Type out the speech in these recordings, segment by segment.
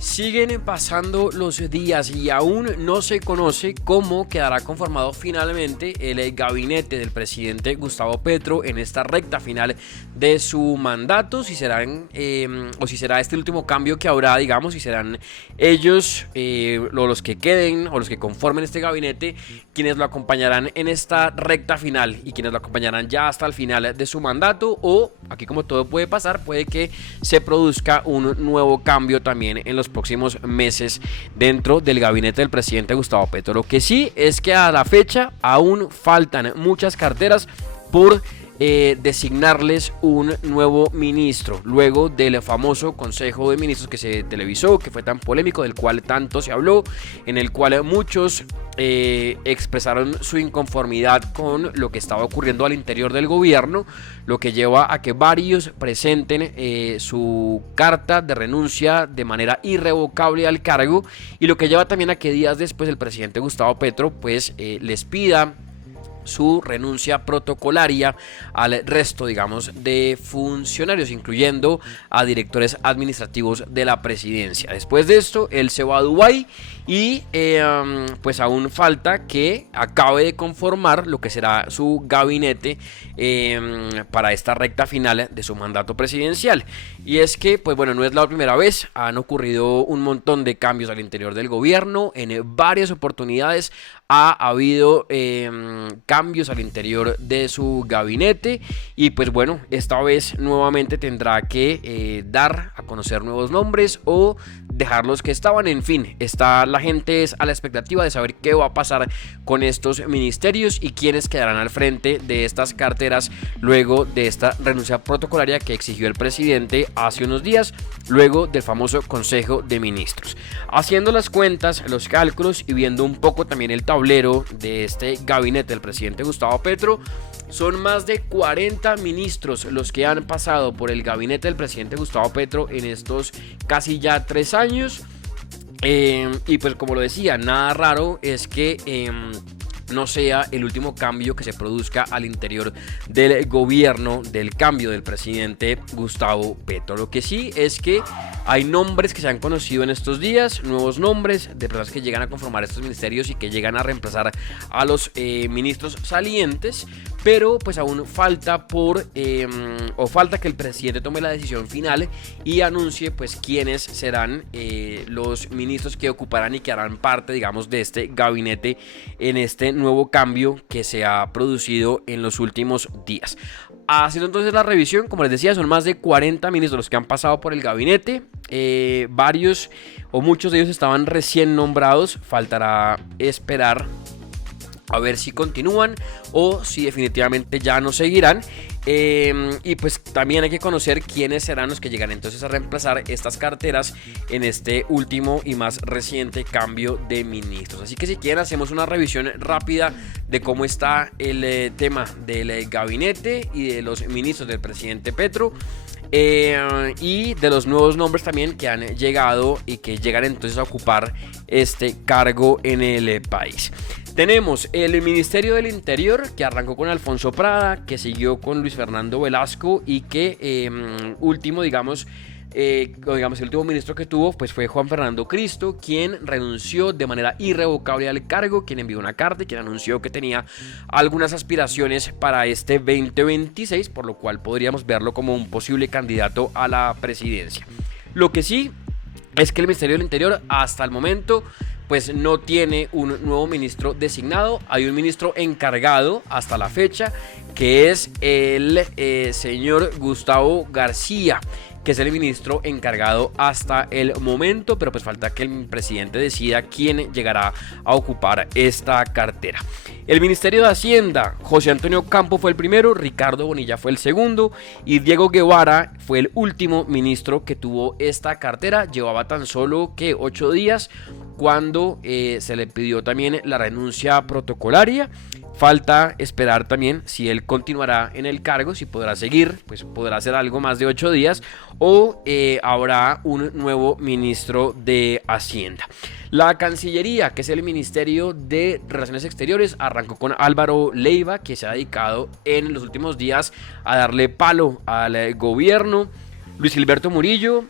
Siguen pasando los días y aún no se conoce cómo quedará conformado finalmente el gabinete del presidente Gustavo Petro en esta recta final de su mandato, si serán o si será este el último cambio que habrá, digamos, si serán ellos los que queden o los que conformen este gabinete quienes lo acompañarán en esta recta final y quienes lo acompañarán ya hasta el final de su mandato, o aquí como todo puede pasar, puede que se produzca un nuevo cambio también en los próximos meses dentro del gabinete del presidente Gustavo Petro. Lo que sí es que a la fecha aún faltan muchas carteras por designarles un nuevo ministro, luego del famoso Consejo de Ministros que se televisó, que fue tan polémico, del cual tanto se habló, en el cual muchos expresaron su inconformidad con lo que estaba ocurriendo al interior del gobierno, lo que lleva a que varios presenten su carta de renuncia de manera irrevocable al cargo, y lo que lleva también a que días después el presidente Gustavo Petro pues les pida su renuncia protocolaria al resto, digamos, de funcionarios, incluyendo a directores administrativos de la presidencia. Después de esto, él se va a Dubái y pues aún falta que acabe de conformar lo que será su gabinete para esta recta final de su mandato presidencial. Y es que, pues bueno, no es la primera vez, han ocurrido un montón de cambios al interior del gobierno, en varias oportunidades ha habido cambios al interior de su gabinete, y pues bueno, esta vez nuevamente tendrá que dar a conocer nuevos nombres o dejarlos que estaban. En fin, la gente es a la expectativa de saber qué va a pasar con estos ministerios y quiénes quedarán al frente de estas carteras luego de esta renuncia protocolaria que exigió el presidente hace unos días, luego del famoso Consejo de Ministros. Haciendo las cuentas, los cálculos y viendo un poco también el tablero de este gabinete del presidente Gustavo Petro, son más de 40 ministros los que han pasado por el gabinete del presidente Gustavo Petro en estos casi ya 3 años. Y pues como lo decía, nada raro es que no sea el último cambio que se produzca al interior del gobierno, del cambio del presidente Gustavo Petro. Lo que sí es que hay nombres que se han conocido en estos días, nuevos nombres de personas que llegan a conformar estos ministerios y que llegan a reemplazar a los ministros salientes, pero pues aún falta falta que el presidente tome la decisión final y anuncie pues quiénes serán los ministros que ocuparán y que harán parte, digamos, de este gabinete en este nuevo cambio que se ha producido en los últimos días. Haciendo entonces la revisión, como les decía, son más de 40 ministros los que han pasado por el gabinete. Varios o muchos de ellos estaban recién nombrados. Faltará esperar a ver si continúan o si definitivamente ya no seguirán. Y pues también hay que conocer quiénes serán los que llegan entonces a reemplazar estas carteras en este último y más reciente cambio de ministros. Así que si quieren hacemos una revisión rápida de cómo está el tema del gabinete y de los ministros del presidente Petro. Y de los nuevos nombres también que han llegado y que llegan entonces a ocupar este cargo en el país. Tenemos el Ministerio del Interior, que arrancó con Alfonso Prada, que siguió con Luis Fernando Velasco y que último, digamos, el último ministro que tuvo pues fue Juan Fernando Cristo, quien renunció de manera irrevocable al cargo, quien envió una carta y quien anunció que tenía algunas aspiraciones para este 2026, por lo cual podríamos verlo como un posible candidato a la presidencia. Lo que sí es que el Ministerio del Interior hasta el momento pues no tiene un nuevo ministro designado. Hay un ministro encargado hasta la fecha, que es el señor Gustavo García, que es el ministro encargado hasta el momento, pero pues falta que el presidente decida quién llegará a ocupar esta cartera. El Ministerio de Hacienda, José Antonio Campo fue el primero, Ricardo Bonilla fue el segundo y Diego Guevara fue el último ministro que tuvo esta cartera. Llevaba tan solo 8 días cuando se le pidió también la renuncia protocolaria. Falta esperar también si él continuará en el cargo, si podrá seguir, pues podrá hacer algo más de 8 días o habrá un nuevo ministro de Hacienda. La Cancillería, que es el Ministerio de Relaciones Exteriores, arrancó con Álvaro Leiva, que se ha dedicado en los últimos días a darle palo al gobierno. Luis Gilberto Murillo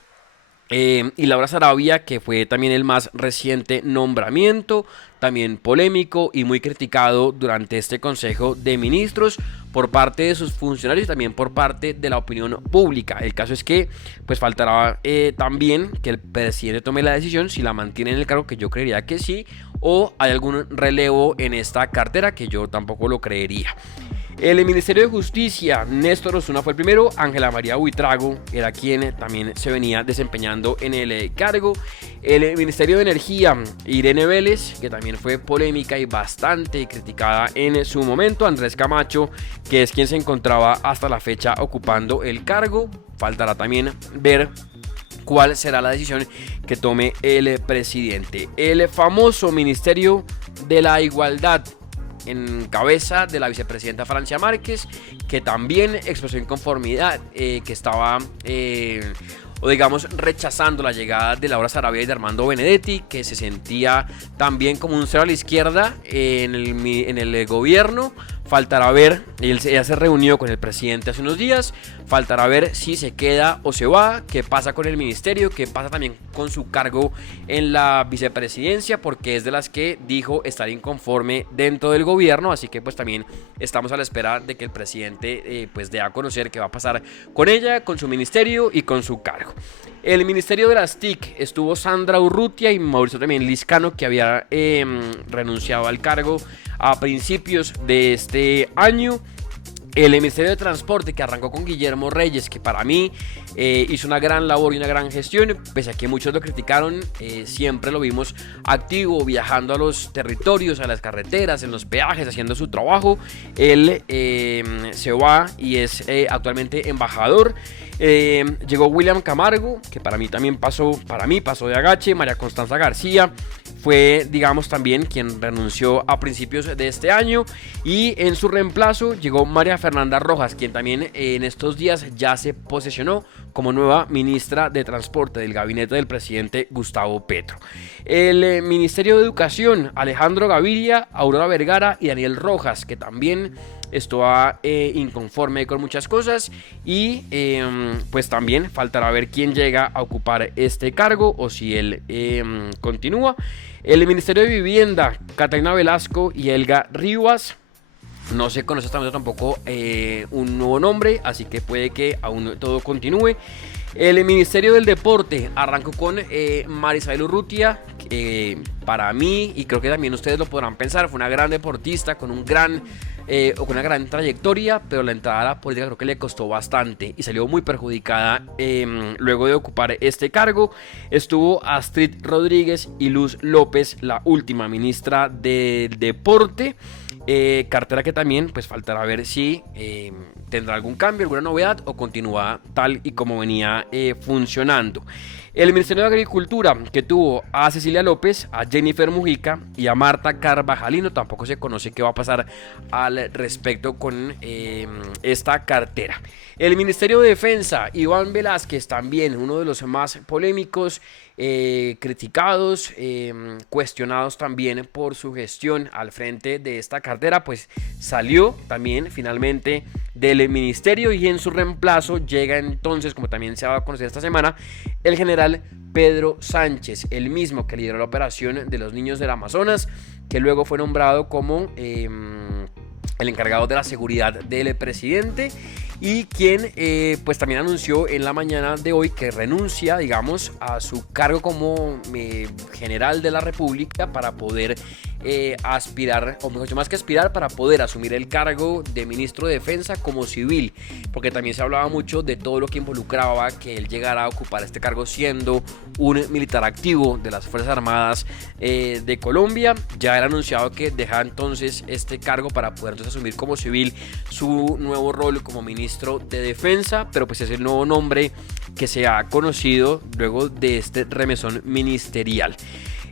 Y Laura Sarabia, que fue también el más reciente nombramiento, también polémico y muy criticado durante este Consejo de Ministros por parte de sus funcionarios y también por parte de la opinión pública. El caso es que pues faltará también que el presidente tome la decisión si la mantiene en el cargo, que yo creería que sí, o hay algún relevo en esta cartera, que yo tampoco lo creería. El Ministerio de Justicia, Néstor Osuna fue el primero, Ángela María Buitrago era quien también se venía desempeñando en el cargo. El Ministerio de Energía, Irene Vélez, que también fue polémica y bastante criticada en su momento. Andrés Camacho, que es quien se encontraba hasta la fecha ocupando el cargo. Faltará también ver cuál será la decisión que tome el presidente. El famoso Ministerio de la Igualdad, en cabeza de la vicepresidenta Francia Márquez, que también expresó inconformidad, que estaba o digamos rechazando la llegada de Laura Sarabia y de Armando Benedetti, que se sentía también como un cero a la izquierda en el gobierno. Faltará ver, ella se reunió con el presidente hace unos días, faltará ver si se queda o se va, qué pasa con el ministerio, qué pasa también con su cargo en la vicepresidencia, porque es de las que dijo estar inconforme dentro del gobierno, así que pues también estamos a la espera de que el presidente pues dé a conocer qué va a pasar con ella, con su ministerio y con su cargo. El Ministerio de las TIC estuvo Sandra Urrutia y Mauricio también Liscano, que había renunciado al cargo a principios de este año. El Ministerio de Transporte, que arrancó con Guillermo Reyes, que para mí hizo una gran labor y una gran gestión, pese a que muchos lo criticaron, siempre lo vimos activo, viajando a los territorios, a las carreteras, en los peajes, haciendo su trabajo. Él se va y es actualmente embajador. Llegó William Camargo, que para mí pasó de agache. María Constanza García fue, digamos, también quien renunció a principios de este año, y en su reemplazo llegó María Fernanda Rojas, quien también en estos días ya se posesionó como nueva ministra de Transporte del gabinete del presidente Gustavo Petro. El Ministerio de Educación, Alejandro Gaviria, Aurora Vergara y Daniel Rojas, que también estaba inconforme con muchas cosas, y pues también faltará ver quién llega a ocupar este cargo o si él continúa. El Ministerio de Vivienda, Catalina Velasco y Elga Rivas. No se conoce hasta ahora tampoco un nuevo nombre, así que puede que aún todo continúe. El Ministerio del Deporte arrancó con Marisabel Urrutia, que para mí, y creo que también ustedes lo podrán pensar, fue una gran deportista con con una gran trayectoria, pero la entrada a la política creo que le costó bastante y salió muy perjudicada luego de ocupar este cargo. Estuvo Astrid Rodríguez y Luz López, la última ministra del Deporte, cartera que también pues faltará ver si tendrá algún cambio, alguna novedad, o continúa tal y como venía funcionando. El Ministerio de Agricultura, que tuvo a Cecilia López, a Jennifer Mujica y a Marta Carvajalino, tampoco se conoce qué va a pasar al respecto con esta cartera. El Ministerio de Defensa, Iván Velázquez, también uno de los más polémicos, criticados, cuestionados también por su gestión al frente de esta cartera, pues salió también finalmente del ministerio, y en su reemplazo llega entonces, como también se va a conocer esta semana, el general Pedro Sánchez, el mismo que lideró la operación de los niños del Amazonas, que luego fue nombrado como el encargado de la seguridad del presidente, y quien pues también anunció en la mañana de hoy que renuncia, digamos, a su cargo como general de la República para poder aspirar, o mejor, más que aspirar, para poder asumir el cargo de ministro de Defensa como civil, porque también se hablaba mucho de todo lo que involucraba que él llegara a ocupar este cargo siendo un militar activo de las Fuerzas Armadas de Colombia. Ya era anunciado que deja entonces este cargo para poder entonces asumir como civil su nuevo rol como ministro de Defensa, pero pues es el nuevo nombre que se ha conocido luego de este remesón ministerial.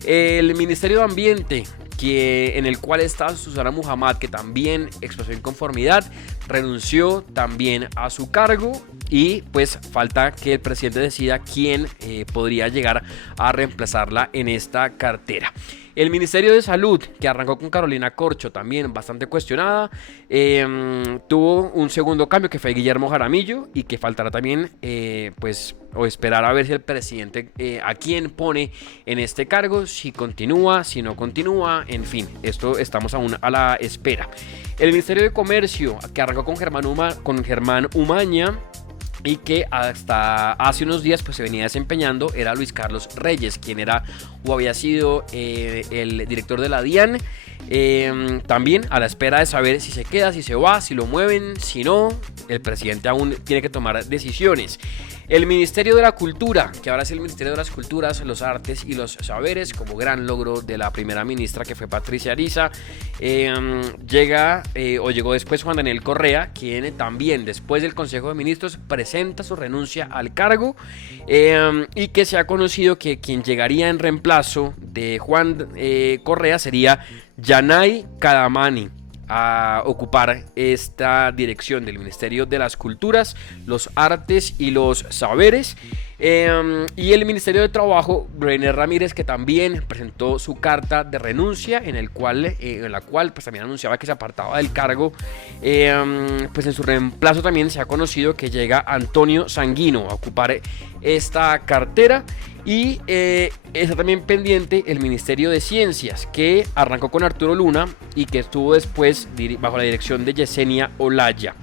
El Ministerio de Ambiente, en el cual está Susana Muhammad, que también expresó inconformidad, renunció también a su cargo, y pues falta que el presidente decida quién podría llegar a reemplazarla en esta cartera. El Ministerio de Salud, que arrancó con Carolina Corcho, también bastante cuestionada, tuvo un segundo cambio que fue Guillermo Jaramillo y que faltará también o esperar a ver si el presidente a quién pone en este cargo, si continúa, si no continúa, en fin, esto estamos aún a la espera. El Ministerio de Comercio, que arrancó con Germán Umaña, y que hasta hace unos días pues se venía desempeñando, era Luis Carlos Reyes, quien era o había sido el director de la DIAN. También a la espera de saber si se queda, si se va, si lo mueven, si no, el presidente aún tiene que tomar decisiones. El Ministerio de la Cultura, que ahora es el Ministerio de las Culturas, los Artes y los Saberes, como gran logro de la primera ministra, que fue Patricia Ariza, llegó después Juan Daniel Correa, quien también después del Consejo de Ministros presenta su renuncia al cargo, y que se ha conocido que quien llegaría en reemplazo de Juan Correa sería Yanay Kadamani, a ocupar esta dirección del Ministerio de las Culturas, los Artes y los Saberes. Y el Ministerio de Trabajo, René Ramírez, que también presentó su carta de renuncia en la cual pues también anunciaba que se apartaba del cargo. Pues en su reemplazo también se ha conocido que llega Antonio Sanguino a ocupar esta cartera. Y está también pendiente el Ministerio de Ciencias, que arrancó con Arturo Luna y que estuvo después bajo la dirección de Yesenia Olaya.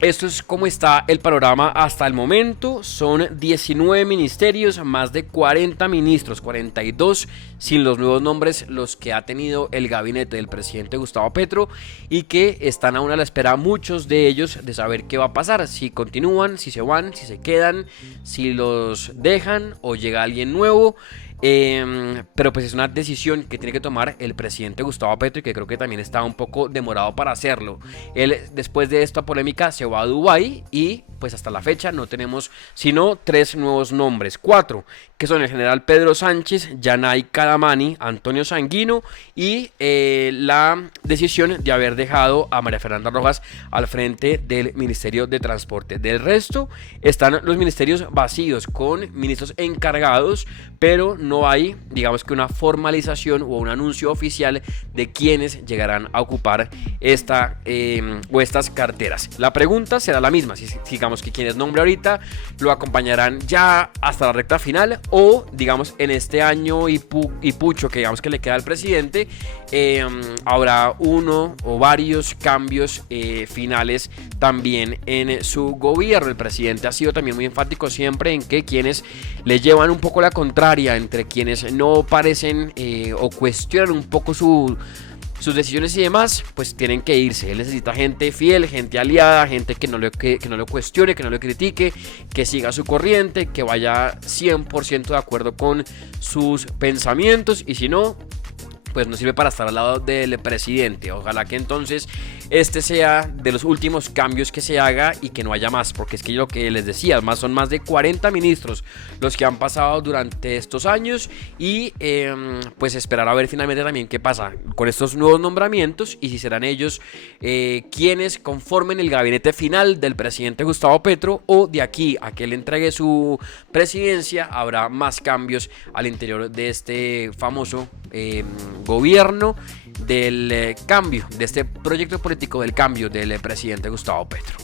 Esto es como está el panorama hasta el momento. Son 19 ministerios, más de 40 ministros, 42 sin los nuevos nombres, los que ha tenido el gabinete del presidente Gustavo Petro, y que están aún a la espera, muchos de ellos, de saber qué va a pasar, si continúan, si se van, si se quedan, si los dejan o llega alguien nuevo. Pero pues es una decisión que tiene que tomar el presidente Gustavo Petro, y que creo que también está un poco demorado para hacerlo. Él, después de esta polémica, se va a Dubái y pues hasta la fecha no tenemos sino 3 nuevos nombres, 4, que son el general Pedro Sánchez, Yanay Kadamani, Antonio Sanguino, y la decisión de haber dejado a María Fernanda Rojas al frente del Ministerio de Transporte. Del resto están los ministerios vacíos, con ministros encargados, pero no hay, digamos que una formalización o un anuncio oficial de quienes llegarán a ocupar estas carteras. La pregunta será la misma, si digamos que quienes nombre ahorita lo acompañarán ya hasta la recta final, o digamos en este año y pucho que digamos que le queda al presidente, habrá uno o varios cambios finales también en su gobierno. El presidente ha sido también muy enfático siempre en que quienes le llevan un poco la contraria, entre quienes no parecen o cuestionan un poco sus decisiones y demás, pues tienen que irse. Él necesita gente fiel, gente aliada, gente que no lo cuestione, que no lo critique, que siga su corriente, que vaya 100% de acuerdo con sus pensamientos, y si no, pues no sirve para estar al lado del presidente. Ojalá que entonces este sea de los últimos cambios que se haga y que no haya más, porque es que lo que les decía, son más de 40 ministros los que han pasado durante estos años, y pues esperar a ver finalmente también qué pasa con estos nuevos nombramientos, y si serán ellos quienes conformen el gabinete final del presidente Gustavo Petro, o de aquí a que él entregue su presidencia habrá más cambios al interior de este famoso gobierno del cambio, de este proyecto político del cambio del presidente Gustavo Petro.